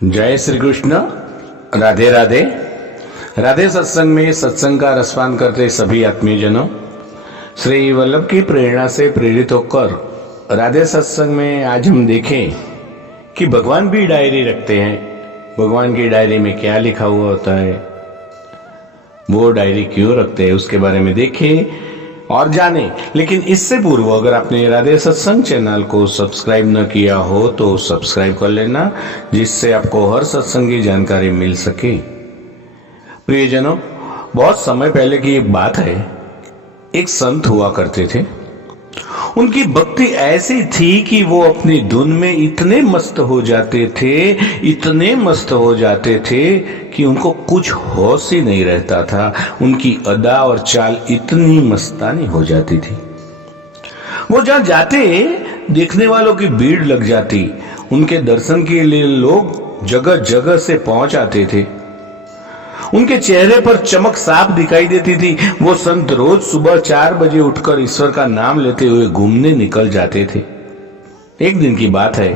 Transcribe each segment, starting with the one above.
जय श्री कृष्ण। राधे राधे। राधे सत्संग में सत्संग का रसपान करते सभी आत्मीयजनों, श्री वल्लभ की प्रेरणा से प्रेरित होकर राधे सत्संग में आज हम देखें कि भगवान भी डायरी रखते हैं। भगवान की डायरी में क्या लिखा हुआ होता है, वो डायरी क्यों रखते हैं, उसके बारे में देखें और जाने। लेकिन इससे पूर्व अगर आपने राधे सत्संग चैनल को सब्सक्राइब न किया हो तो सब्सक्राइब कर लेना, जिससे आपको हर सत्संग की जानकारी मिल सके। प्रियजनों, बहुत समय पहले की एक बात है। एक संत हुआ करते थे। उनकी भक्ति ऐसी थी कि वो अपनी धुन में इतने मस्त हो जाते थे, इतने मस्त हो जाते थे कि उनको कुछ होश ही नहीं रहता था। उनकी अदा और चाल इतनी मस्तानी हो जाती थी। वो जहां जाते देखने वालों की भीड़ लग जाती। उनके दर्शन के लिए लोग जगह जगह से पहुंच आते थे। उनके चेहरे पर चमक साफ दिखाई देती थी। वो संत रोज सुबह 4 बजे उठकर ईश्वर का नाम लेते हुए घूमने निकल जाते थे। एक दिन की बात है,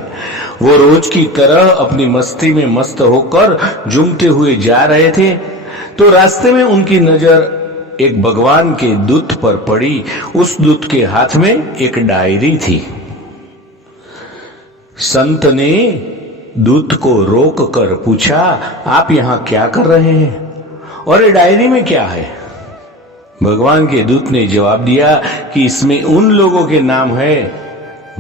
वो रोज की तरह अपनी मस्ती में मस्त होकर झूमते हुए जा रहे थे तो रास्ते में उनकी नजर एक भगवान के दूत पर पड़ी। उस दूत के हाथ में एक डायरी थी। संत ने दूत को रोक कर पूछा, आप यहां क्या कर रहे हैं और ये डायरी में क्या है? भगवान के दूत ने जवाब दिया कि इसमें उन लोगों के नाम है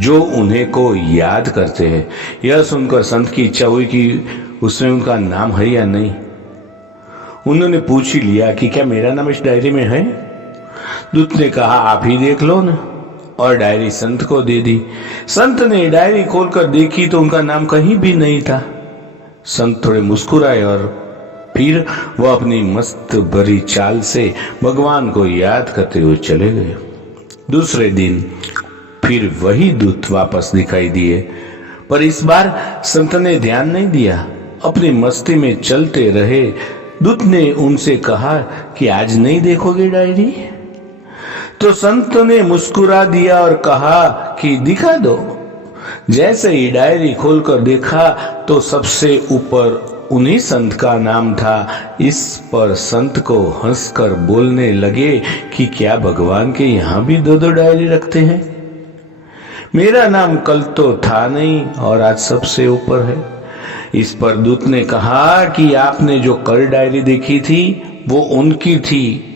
जो उन्हें को याद करते हैं। यह सुनकर संत की इच्छा हुई कि उसमें उनका नाम है या नहीं। उन्होंने पूछ ही लिया कि क्या मेरा नाम इस डायरी में है? दूत ने कहा, आप ही देख लो ना, और डायरी संत को दे दी। संत ने डायरी खोलकर देखी तो उनका नाम कहीं भी नहीं था। संत थोड़े मुस्कुराए और फिर वह अपनी मस्त भरी चाल से भगवान को याद करते हुए चले गए। दूसरे दिन फिर वही दूत वापस दिखाई दिए, पर इस बार संत ने ध्यान नहीं दिया, अपनी मस्ती में चलते रहे। दूत ने उनसे कहा कि आज नहीं देखोगे डायरी? तो संत ने मुस्कुरा दिया और कहा कि दिखा दो। जैसे ही डायरी खोलकर देखा तो सबसे ऊपर उन्हीं संत का नाम था। इस पर संत को हंसकर बोलने लगे कि क्या भगवान के यहां भी 2-2 डायरी रखते हैं? मेरा नाम कल तो था नहीं और आज सबसे ऊपर है। इस पर दूत ने कहा कि आपने जो कल डायरी देखी थी वो उनकी थी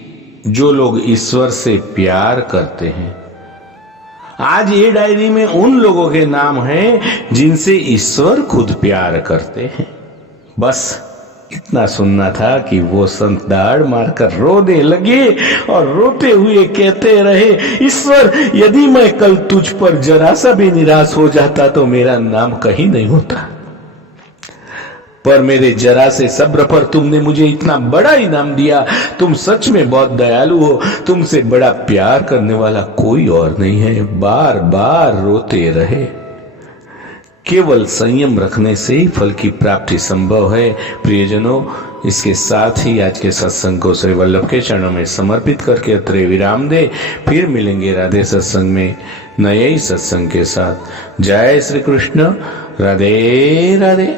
जो लोग ईश्वर से प्यार करते हैं। आज ये डायरी में उन लोगों के नाम हैं जिनसे ईश्वर खुद प्यार करते हैं। बस इतना सुनना था कि वो संत दाढ़ मारकर रोने लगे और रोते हुए कहते रहे, ईश्वर, यदि मैं कल तुझ पर जरा सा भी निराश हो जाता तो मेरा नाम कहीं नहीं होता, पर मेरे जरा से सब्र पर तुमने मुझे इतना बड़ा इनाम दिया। तुम सच में बहुत दयालु हो। तुमसे बड़ा प्यार करने वाला कोई और नहीं है। बार बार रोते रहे। केवल संयम रखने से ही फल की प्राप्ति संभव है। प्रियजनों, इसके साथ ही आज के सत्संग को श्री वल्लभ के चरणों में समर्पित करके अत्रे विराम दे। फिर मिलेंगे राधे सत्संग में नए ही सत्संग के साथ। जय श्री कृष्ण। राधे राधे।